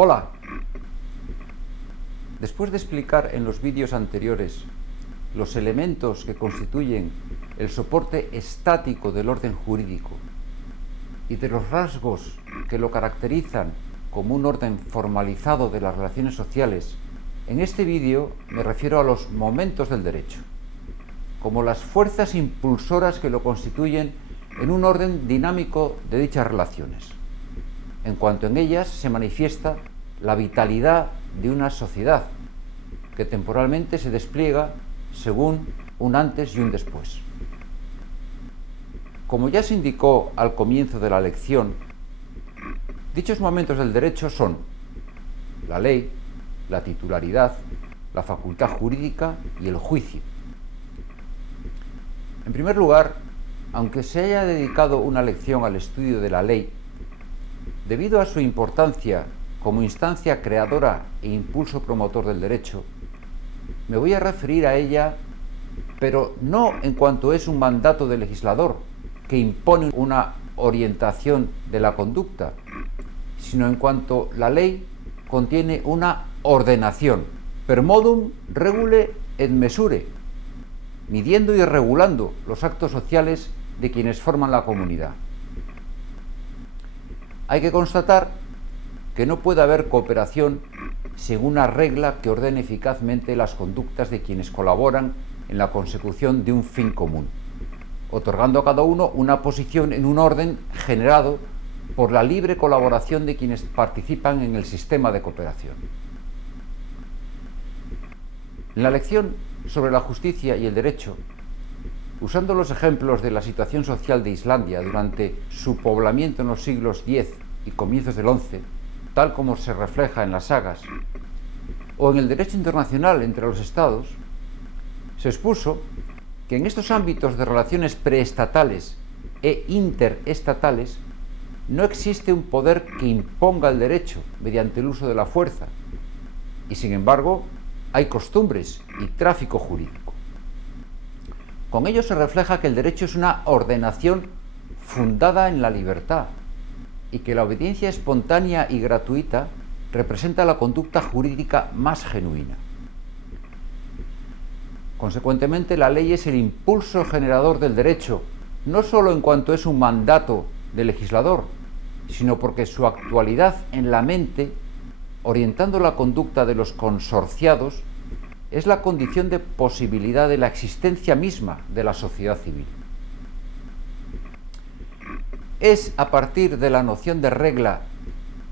Hola. Después de explicar en los vídeos anteriores los elementos que constituyen el soporte estático del orden jurídico y de los rasgos que lo caracterizan como un orden formalizado de las relaciones sociales, en este vídeo me refiero a los momentos del derecho, como las fuerzas impulsoras que lo constituyen en un orden dinámico de dichas relaciones, en cuanto en ellas se manifiesta la vitalidad de una sociedad que temporalmente se despliega según un antes y un después. Como ya se indicó al comienzo de la lección, dichos momentos del derecho son la ley, la titularidad, la facultad jurídica y el juicio. En primer lugar, aunque se haya dedicado una lección al estudio de la ley, debido a su importancia como instancia creadora e impulso promotor del derecho, me voy a referir a ella, pero no en cuanto es un mandato del legislador que impone una orientación de la conducta, sino en cuanto la ley contiene una ordenación, per modum regule et mesure, midiendo y regulando los actos sociales de quienes forman la comunidad. Hay que constatar que no puede haber cooperación sin una regla que ordene eficazmente las conductas de quienes colaboran en la consecución de un fin común, otorgando a cada uno una posición en un orden generado por la libre colaboración de quienes participan en el sistema de cooperación. En la lección sobre la justicia y el derecho, usando los ejemplos de la situación social de Islandia durante su poblamiento en los siglos X y comienzos del XI, tal como se refleja en las sagas, o en el derecho internacional entre los estados, se expuso que en estos ámbitos de relaciones preestatales e interestatales no existe un poder que imponga el derecho mediante el uso de la fuerza, y sin embargo hay costumbres y tráfico jurídico. Con ello se refleja que el derecho es una ordenación fundada en la libertad y que la obediencia espontánea y gratuita representa la conducta jurídica más genuina. Consecuentemente, la ley es el impulso generador del derecho, no solo en cuanto es un mandato del legislador, sino porque su actualidad en la mente, orientando la conducta de los consorciados, es la condición de posibilidad de la existencia misma de la sociedad civil. Es a partir de la noción de regla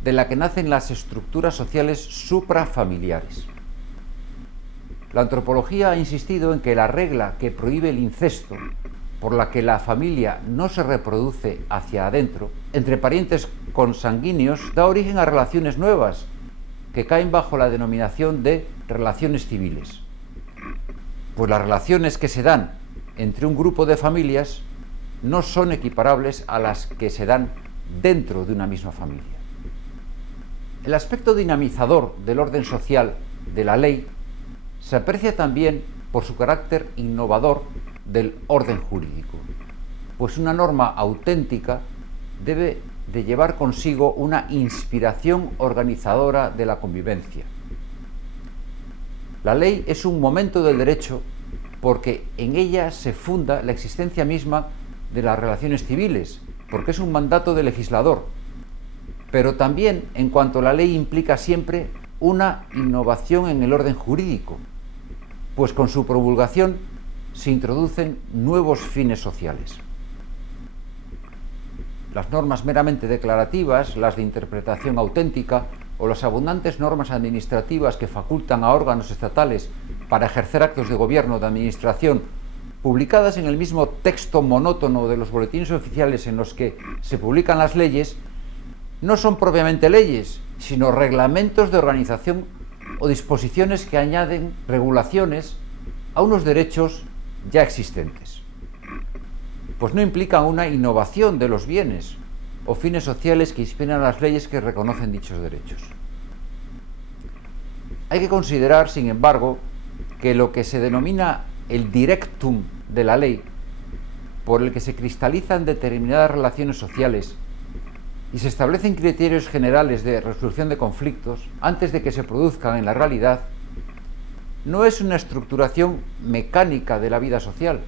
de la que nacen las estructuras sociales suprafamiliares. La antropología ha insistido en que la regla que prohíbe el incesto, por la que la familia no se reproduce hacia adentro, entre parientes consanguíneos, da origen a relaciones nuevas, que caen bajo la denominación de relaciones civiles. Pues las relaciones que se dan entre un grupo de familias no son equiparables a las que se dan dentro de una misma familia. El aspecto dinamizador del orden social de la ley se aprecia también por su carácter innovador del orden jurídico, pues una norma auténtica debe de llevar consigo una inspiración organizadora de la convivencia. La ley es un momento del derecho porque en ella se funda la existencia misma de las relaciones civiles, porque es un mandato del legislador, pero también en cuanto la ley implica siempre una innovación en el orden jurídico, pues con su promulgación se introducen nuevos fines sociales. Las normas meramente declarativas, las de interpretación auténtica o las abundantes normas administrativas que facultan a órganos estatales para ejercer actos de gobierno o de administración, publicadas en el mismo texto monótono de los boletines oficiales en los que se publican las leyes, no son propiamente leyes, sino reglamentos de organización o disposiciones que añaden regulaciones a unos derechos ya existentes, pues no implican una innovación de los bienes o fines sociales que inspiran las leyes que reconocen dichos derechos. Hay que considerar, sin embargo, que lo que se denomina el directum de la ley, por el que se cristalizan determinadas relaciones sociales, y se establecen criterios generales de resolución de conflictos antes de que se produzcan en la realidad, no es una estructuración mecánica de la vida social,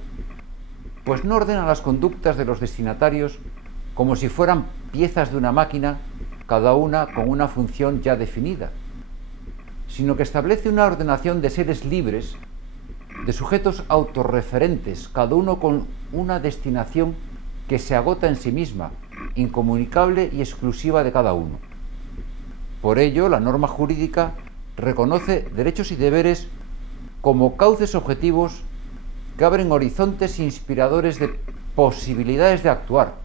pues no ordena las conductas de los destinatarios como si fueran piezas de una máquina, cada una con una función ya definida, sino que establece una ordenación de seres libres, de sujetos autorreferentes, cada uno con una destinación que se agota en sí misma, incomunicable y exclusiva de cada uno. Por ello, la norma jurídica reconoce derechos y deberes como cauces objetivos que abren horizontes inspiradores de posibilidades de actuar,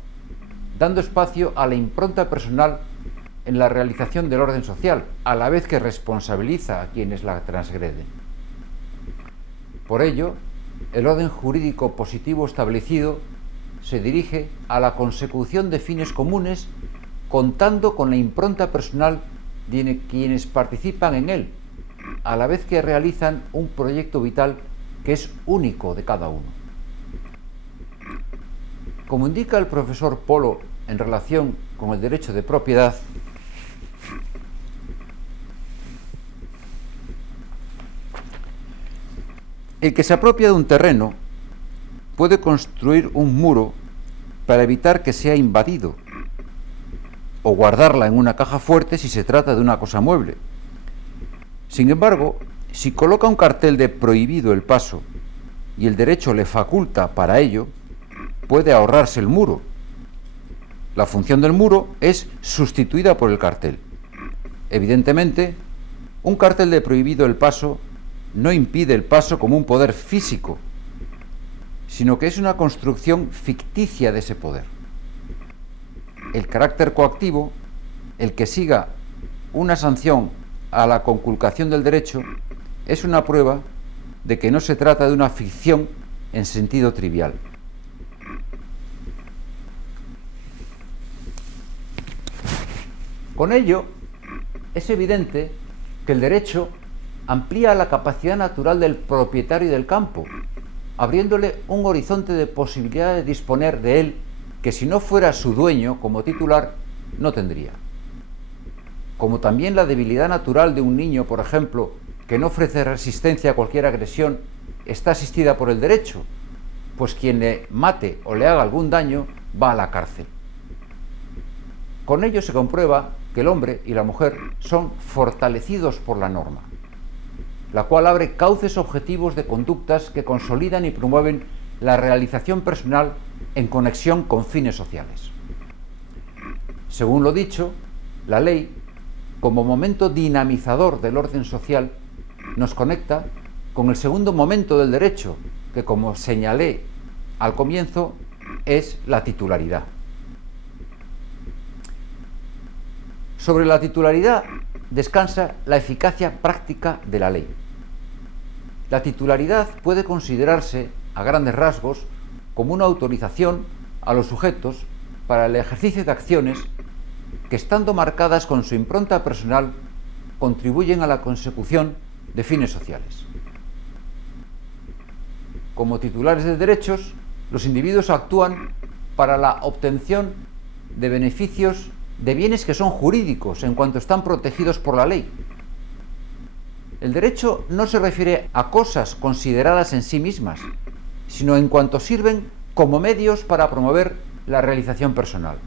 dando espacio a la impronta personal en la realización del orden social, a la vez que responsabiliza a quienes la transgreden. Por ello, el orden jurídico positivo establecido se dirige a la consecución de fines comunes, contando con la impronta personal de quienes participan en él, a la vez que realizan un proyecto vital que es único de cada uno. Como indica el profesor Polo en relación con el derecho de propiedad, el que se apropia de un terreno puede construir un muro para evitar que sea invadido, o guardarla en una caja fuerte si se trata de una cosa mueble. Sin embargo, si coloca un cartel de prohibido el paso y el derecho le faculta para ello, puede ahorrarse el muro. La función del muro es sustituida por el cartel. Evidentemente, un cartel de prohibido el paso no impide el paso como un poder físico, sino que es una construcción ficticia de ese poder. El carácter coactivo, el que siga una sanción a la conculcación del derecho, es una prueba de que no se trata de una ficción en sentido trivial. Con ello, es evidente que el derecho amplía la capacidad natural del propietario del campo, abriéndole un horizonte de posibilidad de disponer de él que si no fuera su dueño como titular, no tendría. Como también la debilidad natural de un niño, por ejemplo, que no ofrece resistencia a cualquier agresión, está asistida por el derecho, pues quien le mate o le haga algún daño va a la cárcel. Con ello se comprueba que el hombre y la mujer son fortalecidos por la norma, la cual abre cauces objetivos de conductas que consolidan y promueven la realización personal en conexión con fines sociales. Según lo dicho, la ley, como momento dinamizador del orden social, nos conecta con el segundo momento del derecho, que, como señalé al comienzo, es la titularidad. Sobre la titularidad descansa la eficacia práctica de la ley. La titularidad puede considerarse, a grandes rasgos, como una autorización a los sujetos para el ejercicio de acciones que, estando marcadas con su impronta personal, contribuyen a la consecución de fines sociales. Como titulares de derechos, los individuos actúan para la obtención de beneficios de bienes que son jurídicos en cuanto están protegidos por la ley. El derecho no se refiere a cosas consideradas en sí mismas, sino en cuanto sirven como medios para promover la realización personal.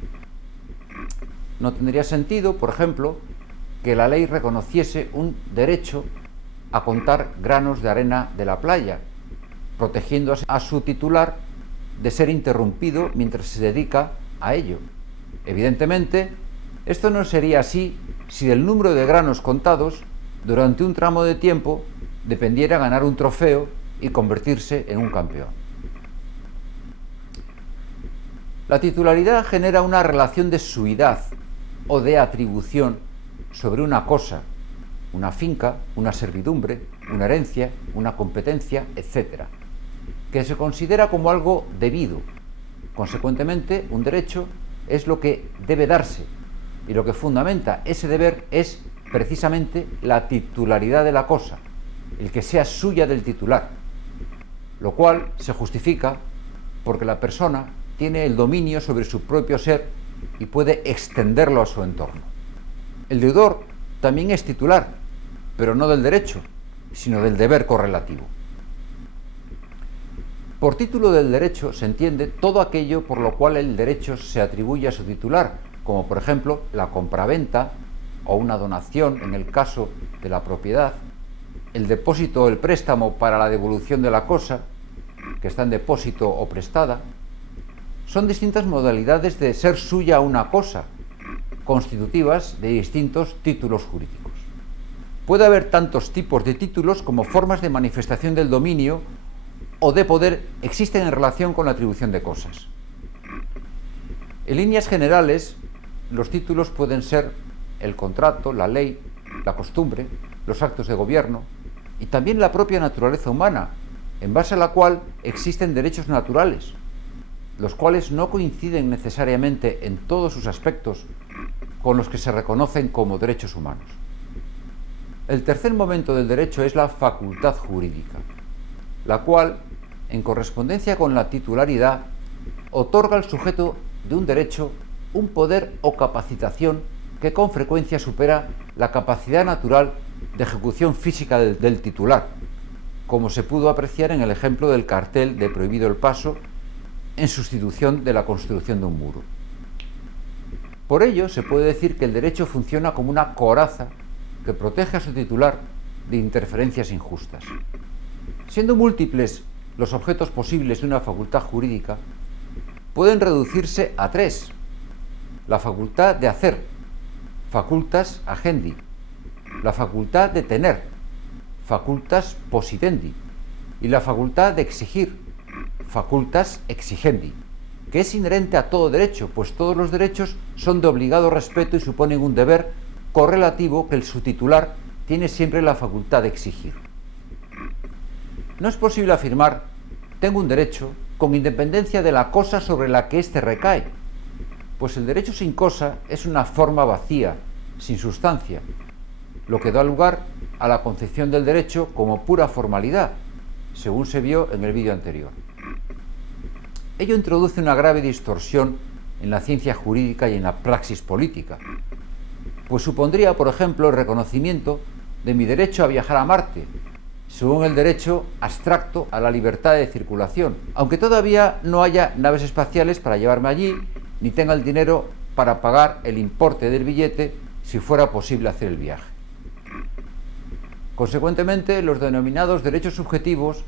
No tendría sentido, por ejemplo, que la ley reconociese un derecho a contar granos de arena de la playa, protegiendo a su titular de ser interrumpido mientras se dedica a ello. Evidentemente, esto no sería así si del número de granos contados durante un tramo de tiempo dependiera ganar un trofeo y convertirse en un campeón. La titularidad genera una relación de suidad o de atribución sobre una cosa, una finca, una servidumbre, una herencia, una competencia, etc., que se considera como algo debido. Consecuentemente, un derecho es lo que debe darse, y lo que fundamenta ese deber es precisamente la titularidad de la cosa, el que sea suya del titular, lo cual se justifica porque la persona tiene el dominio sobre su propio ser y puede extenderlo a su entorno. El deudor también es titular, pero no del derecho, sino del deber correlativo. Por título del derecho se entiende todo aquello por lo cual el derecho se atribuye a su titular, como por ejemplo la compraventa o una donación en el caso de la propiedad, el depósito o el préstamo para la devolución de la cosa, que está en depósito o prestada. Son distintas modalidades de ser suya una cosa, constitutivas de distintos títulos jurídicos. Puede haber tantos tipos de títulos como formas de manifestación del dominio o de poder existen en relación con la atribución de cosas. En líneas generales, los títulos pueden ser el contrato, la ley, la costumbre, los actos de gobierno y también la propia naturaleza humana, en base a la cual existen derechos naturales, los cuales no coinciden necesariamente en todos sus aspectos con los que se reconocen como derechos humanos. El tercer momento del derecho es la facultad jurídica, la cual, en correspondencia con la titularidad, otorga al sujeto de un derecho un poder o capacitación que con frecuencia supera la capacidad natural de ejecución física del titular, como se pudo apreciar en el ejemplo del cartel de prohibido el paso en sustitución de la construcción de un muro. Por ello, se puede decir que el derecho funciona como una coraza que protege a su titular de interferencias injustas. Siendo múltiples los objetos posibles de una facultad jurídica, pueden reducirse a tres: la facultad de hacer, facultas agendi; la facultad de tener, facultas possidendi; y la facultad de exigir, facultas exigendi, que es inherente a todo derecho, pues todos los derechos son de obligado respeto y suponen un deber correlativo que su titular tiene siempre la facultad de exigir. No es posible afirmar tengo un derecho con independencia de la cosa sobre la que éste recae, pues el derecho sin cosa es una forma vacía, sin sustancia, lo que da lugar a la concepción del derecho como pura formalidad, según se vio en el vídeo anterior. Ello introduce una grave distorsión en la ciencia jurídica y en la praxis política, pues supondría, por ejemplo, el reconocimiento de mi derecho a viajar a Marte, según el derecho abstracto a la libertad de circulación, aunque todavía no haya naves espaciales para llevarme allí, ni tenga el dinero para pagar el importe del billete si fuera posible hacer el viaje. Consecuentemente, los denominados derechos subjetivos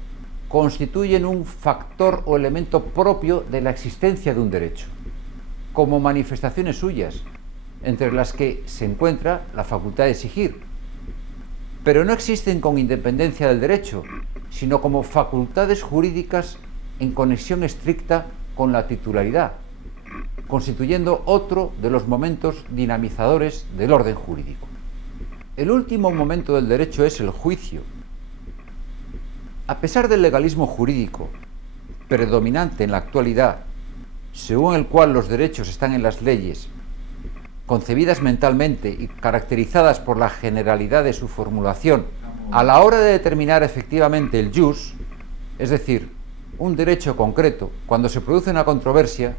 constituyen un factor o elemento propio de la existencia de un derecho, como manifestaciones suyas, entre las que se encuentra la facultad de exigir, pero no existen con independencia del derecho, sino como facultades jurídicas en conexión estricta con la titularidad, constituyendo otro de los momentos dinamizadores del orden jurídico. El último momento del derecho es el juicio. A pesar del legalismo jurídico predominante en la actualidad, según el cual los derechos están en las leyes, concebidas mentalmente y caracterizadas por la generalidad de su formulación, a la hora de determinar efectivamente el jus, es decir, un derecho concreto, cuando se produce una controversia,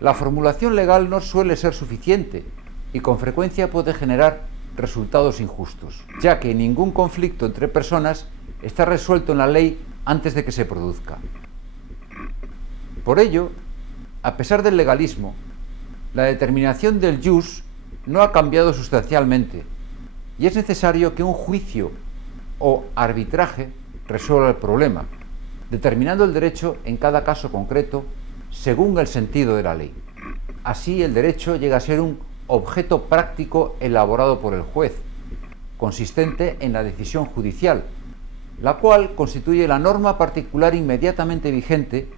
la formulación legal no suele ser suficiente y con frecuencia puede generar resultados injustos, ya que ningún conflicto entre personas está resuelto en la ley antes de que se produzca. Por ello, a pesar del legalismo, la determinación del jus no ha cambiado sustancialmente y es necesario que un juicio o arbitraje resuelva el problema, determinando el derecho en cada caso concreto según el sentido de la ley. Así, el derecho llega a ser un objeto práctico elaborado por el juez, consistente en la decisión judicial, la cual constituye la norma particular inmediatamente vigente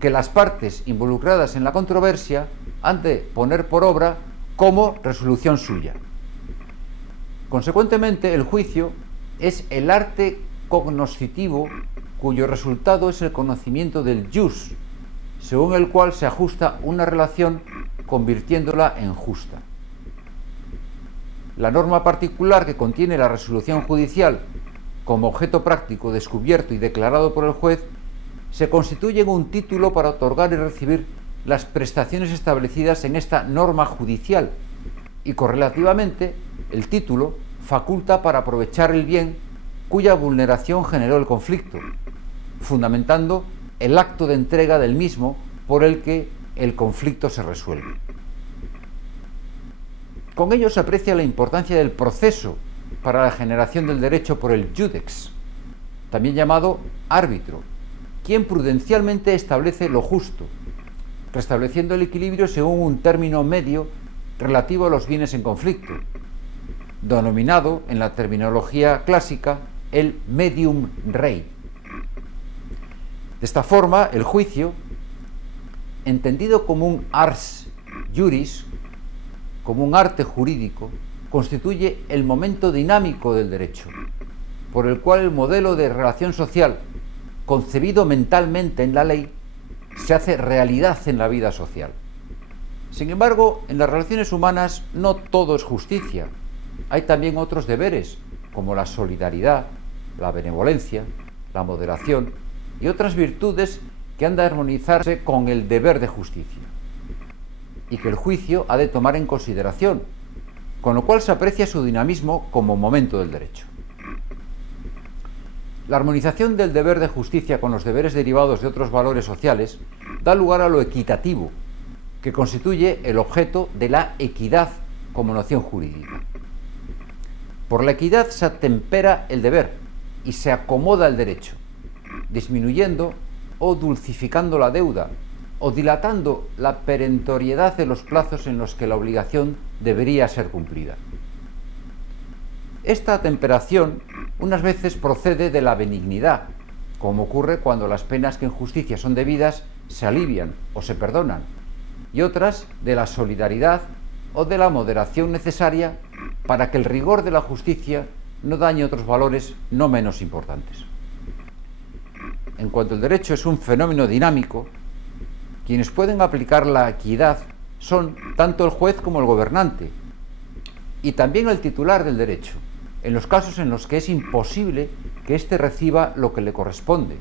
que las partes involucradas en la controversia han de poner por obra como resolución suya. Consecuentemente, el juicio es el arte cognoscitivo cuyo resultado es el conocimiento del jus, según el cual se ajusta una relación convirtiéndola en justa. La norma particular que contiene la resolución judicial como objeto práctico descubierto y declarado por el juez se constituye en un título para otorgar y recibir las prestaciones establecidas en esta norma judicial y correlativamente el título faculta para aprovechar el bien cuya vulneración generó el conflicto, fundamentando el acto de entrega del mismo por el que el conflicto se resuelve. Con ello se aprecia la importancia del proceso para la generación del derecho por el judex, también llamado árbitro, quien prudencialmente establece lo justo, restableciendo el equilibrio según un término medio relativo a los bienes en conflicto, denominado en la terminología clásica el medium rei. De esta forma, el juicio, entendido como un ars juris, como un arte jurídico, constituye el momento dinámico del derecho, por el cual el modelo de relación social, concebido mentalmente en la ley, se hace realidad en la vida social. Sin embargo, en las relaciones humanas no todo es justicia. Hay también otros deberes, como la solidaridad, la benevolencia, la moderación y otras virtudes que han de armonizarse con el deber de justicia y que el juicio ha de tomar en consideración, con lo cual se aprecia su dinamismo como momento del derecho. La armonización del deber de justicia con los deberes derivados de otros valores sociales da lugar a lo equitativo, que constituye el objeto de la equidad como noción jurídica. Por la equidad se atempera el deber y se acomoda el derecho, disminuyendo o dulcificando la deuda o dilatando la perentoriedad de los plazos en los que la obligación debería ser cumplida. Esta atemperación unas veces procede de la benignidad, como ocurre cuando las penas que en justicia son debidas se alivian o se perdonan, y otras de la solidaridad o de la moderación necesaria para que el rigor de la justicia no dañe otros valores no menos importantes. En cuanto el derecho es un fenómeno dinámico, quienes pueden aplicar la equidad son tanto el juez como el gobernante, y también el titular del derecho, en los casos en los que es imposible que éste reciba lo que le corresponde,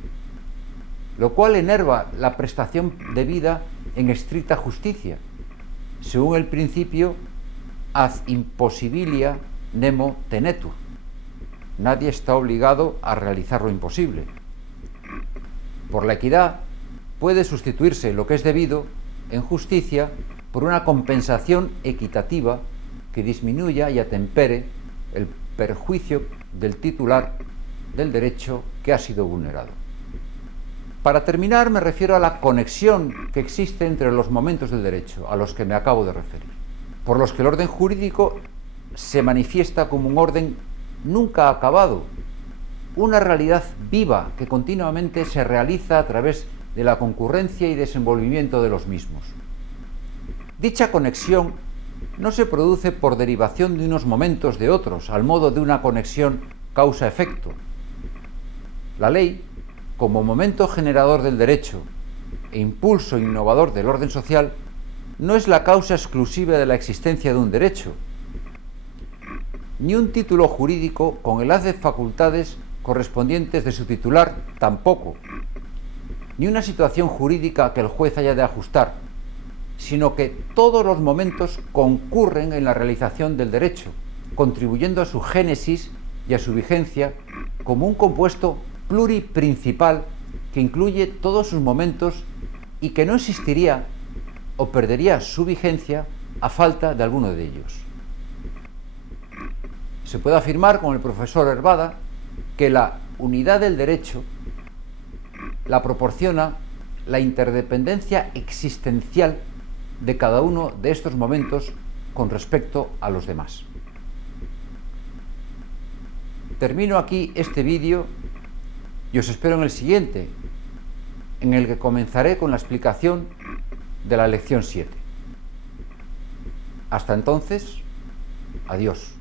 lo cual enerva la prestación debida en estricta justicia, según el principio ad impossibilia nemo tenetur. Nadie está obligado a realizar lo imposible. Por la equidad puede sustituirse lo que es debido en justicia por una compensación equitativa que disminuya y atempere el perjuicio del titular del derecho que ha sido vulnerado. Para terminar, me refiero a la conexión que existe entre los momentos del derecho a los que me acabo de referir, por los que el orden jurídico se manifiesta como un orden nunca acabado, una realidad viva que continuamente se realiza a través de la concurrencia y desenvolvimiento de los mismos. Dicha conexión no se produce por derivación de unos momentos de otros, al modo de una conexión causa-efecto. La ley, como momento generador del derecho e impulso innovador del orden social, no es la causa exclusiva de la existencia de un derecho, ni un título jurídico con el haz de facultades correspondientes de su titular tampoco, ni una situación jurídica que el juez haya de ajustar, sino que todos los momentos concurren en la realización del derecho, contribuyendo a su génesis y a su vigencia como un compuesto pluriprincipal que incluye todos sus momentos y que no existiría o perdería su vigencia a falta de alguno de ellos. Se puede afirmar, con el profesor Hervada, que la unidad del derecho la proporciona la interdependencia existencial de cada uno de estos momentos con respecto a los demás. Termino aquí este vídeo y os espero en el siguiente, en el que comenzaré con la explicación de la lección 7. Hasta entonces, adiós.